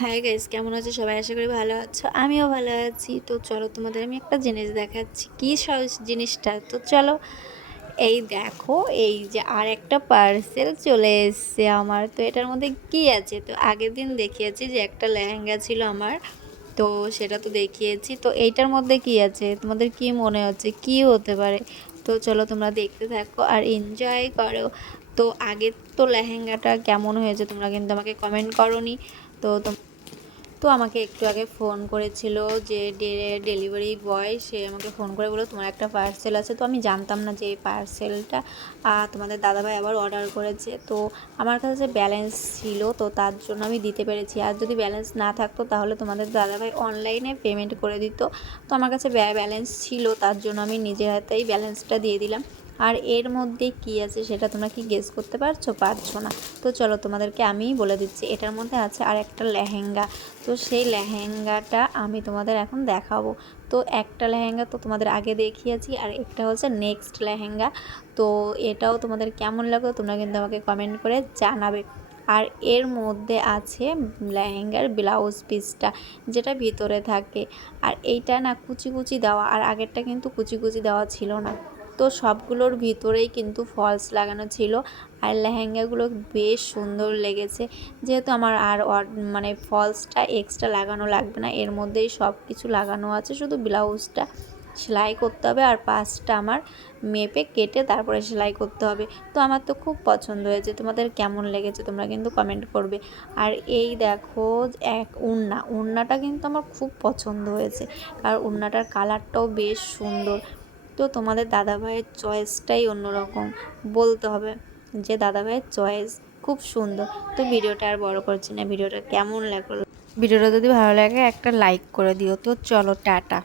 Hi guys, কেমন আছো সবাই? আশা করি ভালো আছো। আমিও ভালো আছি। তো চলো, তোমাদের আমি একটা জিনিস দেখাচ্ছি। কি জিনিসটা? তো চলো, এই দেখো, এই যে আর একটা পার্সেল চলে এসছে আমার। তো এটার মধ্যে কি আছে? তো আগের দিন দেখিয়েছি যে একটা লেহেঙ্গা ছিল আমার, তো সেটা তো দেখিয়েছি। তো এইটার মধ্যে কি আছে? তোমাদের কি মনে হচ্ছে কি হতে পারে? তো চলো, তোমরা দেখতে থাকো আর এনজয় করো। তো আগের তো লেহেঙ্গাটা কেমন হয়েছে তোমরা কিন্তু আমাকে কমেন্ট করোনি। তো আমাকে একটু আগে ফোন করেছিল যে ডেলিভারি বয়, সে আমাকে ফোন করে বললো তোমার একটা পার্সেল আছে। তো আমি জানতাম না যে এই পার্সেলটা তোমাদের দাদাভাই আবার অর্ডার করেছে। তো আমার কাছে ব্যালেন্স ছিল, তো তার জন্য আমি দিতে পেরেছি। আর যদি ব্যালেন্স না থাকতো তাহলে তোমাদের দাদাভাই অনলাইনে পেমেন্ট করে দিত। তো আমার কাছে ব্যালেন্স ছিল, তার জন্য আমি নিজের হাতেই ব্যালেন্সটা দিয়ে দিলাম। আর এর মধ্যে কি আছে সেটা তোমরা কি গেস করতে পারছো না? তো চলো, তোমাদেরকে আমিই বলে দিচ্ছি। এটার মধ্যে আছে আর একটা লেহেঙ্গা। তো সেই লেহেঙ্গাটা আমি তোমাদের এখন দেখাবো। তো একটা লেহেঙ্গা তো তোমাদের আগে দেখিয়েছি, আর একটা হচ্ছে নেক্সট লেহেঙ্গা। তো এটাও তোমাদের কেমন লাগলো তোমরা কিন্তু আমাকে কমেন্ট করে জানাবে। আর এর মধ্যে আছে লেহেঙ্গার ব্লাউজ পিসটা, যেটা ভিতরে থাকে। আর এইটা না কুচি কুচি দেওয়া, আর আগেরটা কিন্তু কুচি কুচি দেওয়া ছিল না। তো সবগুলোর ভিতরেই কিন্তু ফলস লাগানো ছিল। আর লেহেঙ্গাগুলো বেশ সুন্দর লেগেছে। যেহেতু আমার আর মানে ফলসটা এক্সট্রা লাগানো লাগবে না, এর মধ্যেই সব কিছু লাগানো আছে, শুধু ব্লাউজটা সেলাই করতে হবে। আর পাঁচটা আমার মেপে কেটে তারপরে সেলাই করতে হবে। তো আমার তো খুব পছন্দ হয়েছে। তোমাদের কেমন লেগেছে তোমরা কিন্তু কমেন্ট করবে। আর এই দেখো, ওড়নাটা কিন্তু আমার খুব পছন্দ হয়েছে, কারণ ওড়নাটার কালারটাও বেশ সুন্দর। তো তোমাদের দাদাভাইয়ের চয়েসটাই অন্যরকম, বলতে হবে যে দাদাভাইয়ের চয়েস খুব সুন্দর। তো ভিডিওটা আর বড় করছি না। ভিডিওটা কেমন লাগলো? ভিডিওটা যদি ভালো লাগে একটা লাইক করে দিও। তো চলো, টাটা।